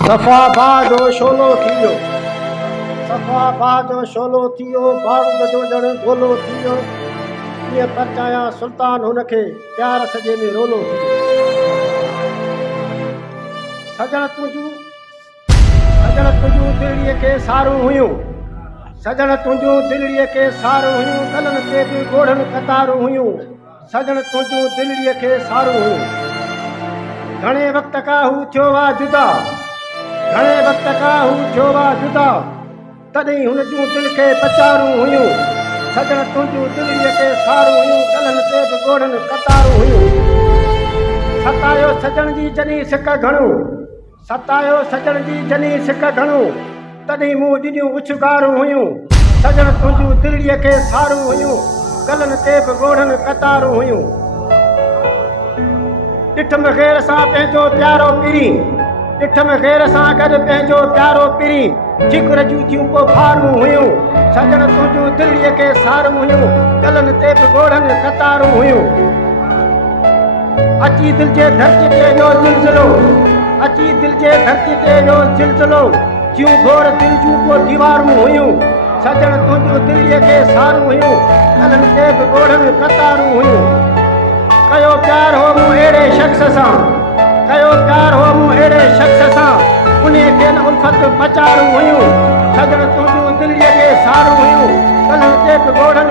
सफ़ा बादो शोलो थियो, सफ़ा बादो शोलो थियो, बारूद जो ॼण गोलो थियो, कीअं परचाया सुल्तान हुनखे प्यार सॼे में रोलो थियो। सजण तुंहिंजूं दिलीअ खे सारूं हुयूं, सजण तुंहिंजूं दिलीअ खे सारूं हुयूं, गलनि ते बि ॻोढ़नि कतारूं हुयूं, सजण तुंहिंजूं दिलीअ खे सारूं हुयूं। घणे वक़्त खां हू थियो आहे जुदा, घणे वक़्त खां हू थियो आहे जुदा, तॾहिं हुन जूं दिलि खे पचारूं हुयूं, सजण तुंहिंजूं दिलीअ खे सारूं हुयूं, गलनि ते बि ॻोढ़नि कतारूं हुयूं। सतायो सजण जी जॾहिं सिक घणो, सतायो सजण जी जॾहिं सिक घणो, तॾहिं मूं ॾिनियूं उछगारूं हुयूं, सजण तुंहिंजूं दिलीअ खे सारूं हुयूं, गलनि ते बि ॻोढ़नि कतारूं हुयूं। ॾिठम ग़ैर सां पंहिंजो प्यारो पिरी, ॾिठम ग़ैर सां गॾु पंहिंजो प्यारो पिरी, जिगर जूं थियूं पोफारूं हुयूं, सजण तुंहिंजूं दिलीअ खे सारूं हुयूं, गलनि ते बि ॻोढ़नि कतारूं हुयूं। अची दिलि जे धरती ते वियो ज़िलज़िलो, अची दिलि जे धरती ते वियो ज़िलज़िलो, जियूं घोर दिलि जूं को दीवारूं हुयूं, सजण तुंहिंजूं दिलीअ खे सारूं हुयूं, गलनि ते बि ॻोढ़नि कतारूं हुयूं। कयो प्यार हो मूं अहिड़े शख़्स सां, कयो प्यार हो मूं अहिड़े शख़्स सां, उन खे न उल्फत पचारूं हुयूं, सजण तुंहिंजूं दिलीअ खे सारूं हुयूं, गलनि ते बि ॻोढ़नि